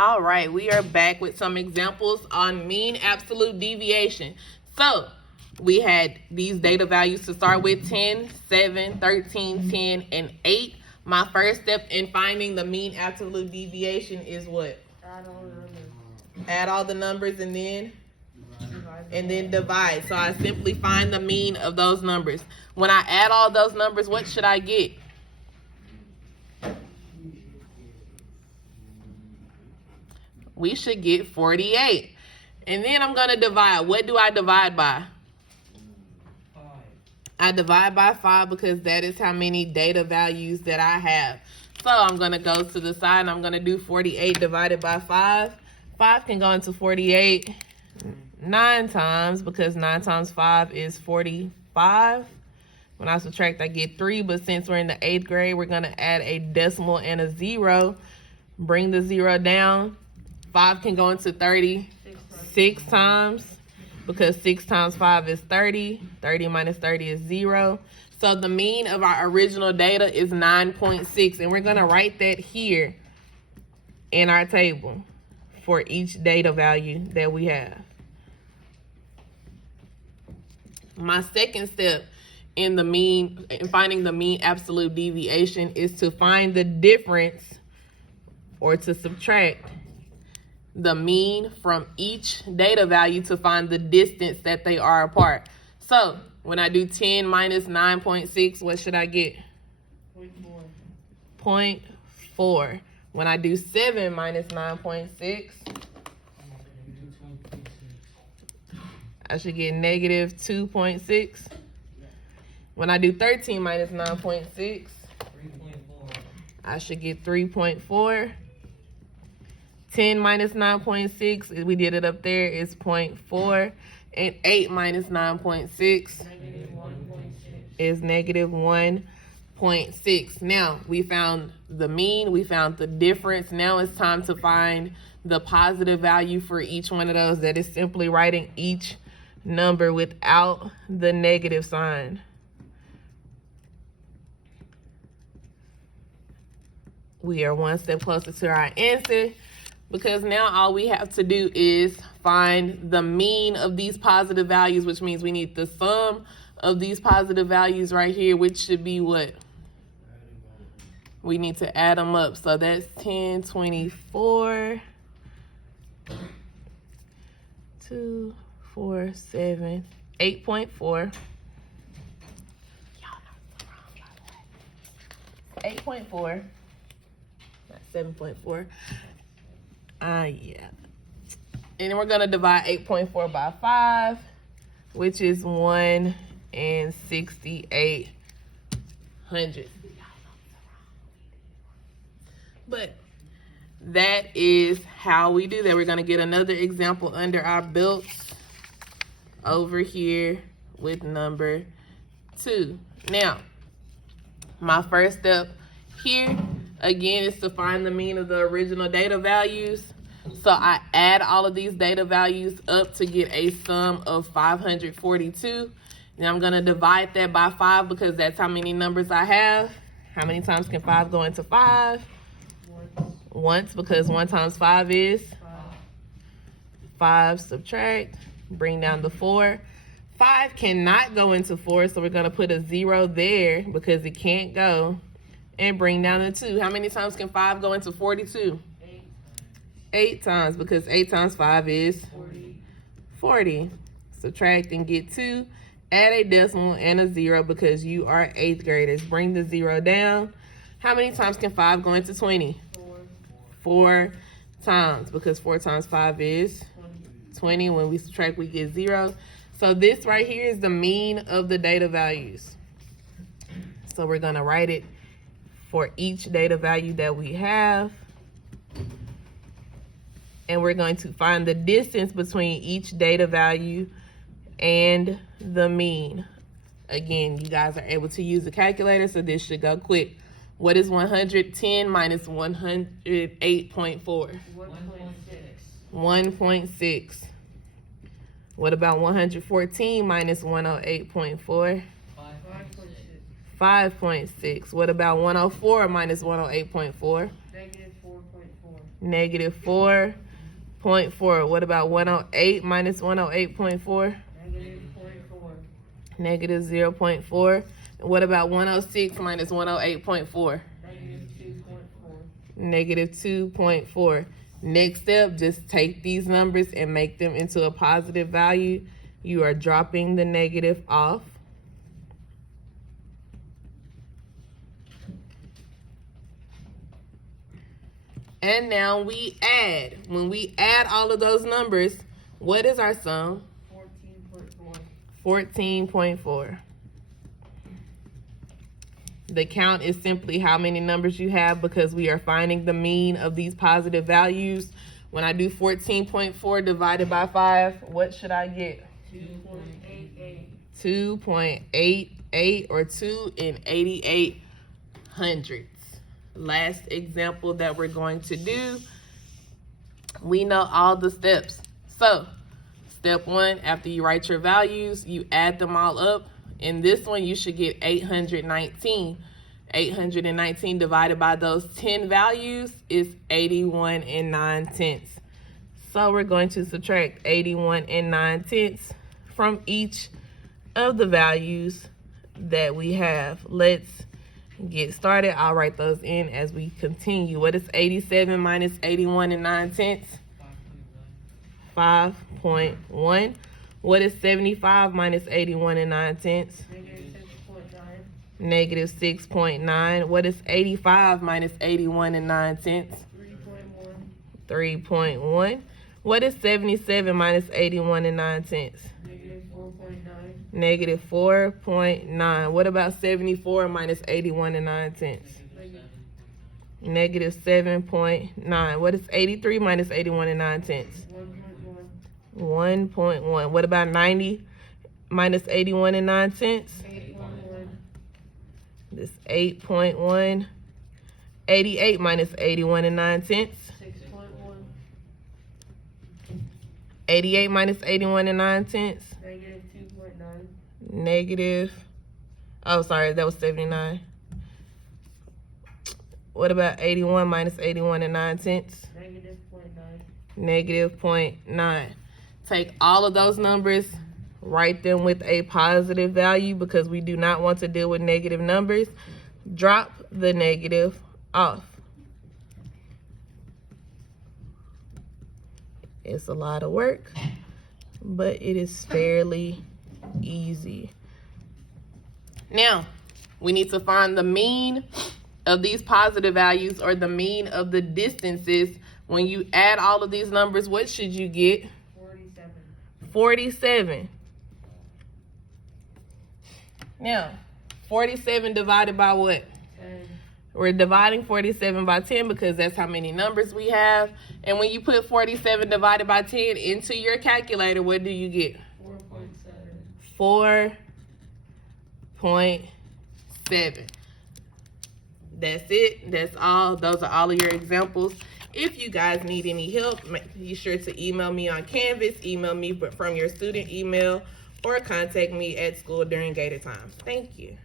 All right, we are back with some examples on mean absolute deviation. So we had these data values to start with: 10, 7, 13, 10, and 8. My first step in finding the mean absolute deviation is what? Add all the numbers and then divide. So I simply find the mean of those numbers. When I add all those numbers, what should I get? We should get 48. And then I'm going to divide. What do I divide by? 5. I divide by 5 because that is how many data values that I have. So I'm going to go to the side and I'm going to do 48 divided by 5. 5 can go into 48 9 times because 9 times 5 is 45. When I subtract, I get 3. But since we're in the 8th grade, we're going to add a decimal and a 0. Bring the 0 down. 5 can go into 36 times because 6 times 5 is 30. 30 minus 30 is 0. So the mean of our original data is 9.6. And we're going to write that here in our table for each data value that we have. My second step in finding the mean absolute deviation is to find the difference or to subtract the mean from each data value to find the distance that they are apart. So when I do 10 minus 9.6, what should I get? 0.4. When I do 7 minus 9.6, I should get negative 2.6. When I do 13 minus 9.6, I should get 3.4. 10 minus 9.6, we did it up there, is 0.4. And 8 minus 9.6 is negative 1.6. Now, we found the mean, we found the difference. Now it's time to find the positive value for each one of those. That is simply writing each number without the negative sign. We are one step closer to our answer, because now all we have to do is find the mean of these positive values, which means we need the sum of these positive values right here, which should be what? We need to add them up. So that's 10, 24, 2, 4, 7, 8.4. 8.4, not 7.4. Yeah. And then we're going to divide 8.4 by 5, which is 1 and 68 hundredths. But that is how we do that. We're going to get another example under our belts over here with number 2. Now, my first step here, again, is to find the mean of the original data values. So I add all of these data values up to get a sum of 542. Now I'm going to divide that by 5 because that's how many numbers I have. How many times can 5 go into 5? Once, because 1 times 5 is 5. Subtract, bring down the 4. 5 cannot go into 4, so we're going to put a 0 there because it can't go. And bring down the 2. How many times can 5 go into 42? 8 times, because 8 times 5 is 40. Subtract and get 2. Add a decimal and a 0 because you are 8th graders. Bring the 0 down. How many times can 5 go into 20? 4 times, because 4 times 5 is 20. When we subtract, we get 0. So this right here is the mean of the data values. So we're going to write it for each data value that we have. And we're going to find the distance between each data value and the mean. Again, you guys are able to use a calculator, so this should go quick. What is 110 minus 108.4? 1.6. What about 114 minus 108.4? 5.6. What about 104 minus 108.4? -4.4. Negative 4.4. What about 108 minus 108.4? Negative 0.4. Negative 0.4. What about 106 minus 108.4? Negative 2.4. Negative 2.4. Next step, just take these numbers and make them into a positive value. You are dropping the negative off. And now we add. When we add all of those numbers, what is our sum? 14.4. 14.4. The count is simply how many numbers you have because we are finding the mean of these positive values. When I do 14.4 divided by 5, what should I get? 2.88. 2.88 or 2 in 88 hundredths. Last example that we're going to do. We know all the steps. So, step 1, after you write your values, you add them all up. In this one, you should get 819. 819 divided by those 10 values is 81 and 9/10. So we're going to subtract 81 and 9/10 from each of the values that we have. Let's get started. I'll write those in as we continue. What is 87 minus 81 and 9/10? 5.1. What is 75 minus 81 and 9/10? Negative 6.9. -6.9. What is 85 minus 81 and 9/10? 3.1. 3.1. What is 77 minus 81 and 9/10? Negative 4.9. -4.9. What about 74 minus 81 and 9/10? -7.9. What is 83 minus 81 and 9/10? 1.1. 1.1. What about 90 minus 81 and 9/10? 8.1. This 8.1. 88 minus 81 and 9/10? 6.1. 88 minus 81 and 9/10? Negative 2.9. Negative. Oh, sorry, that was 79. What about 81 minus 81 and 9/10? Negative 0.9. Negative 0.9. Take all of those numbers, write them with a positive value because we do not want to deal with negative numbers. Drop the negative off. It's a lot of work, but it is fairly easy. Now, we need to find the mean of these positive values or the mean of the distances. When you add all of these numbers, what should you get? 47. 47. Now, 47 divided by what? 10. We're dividing 47 by 10 because that's how many numbers we have. And when you put 47 divided by 10 into your calculator, what do you get? 4.7. 4.7. That's it. That's all. Those are all of your examples. If you guys need any help, be sure to email me on Canvas, email me from your student email, or contact me at school during Gator time. Thank you.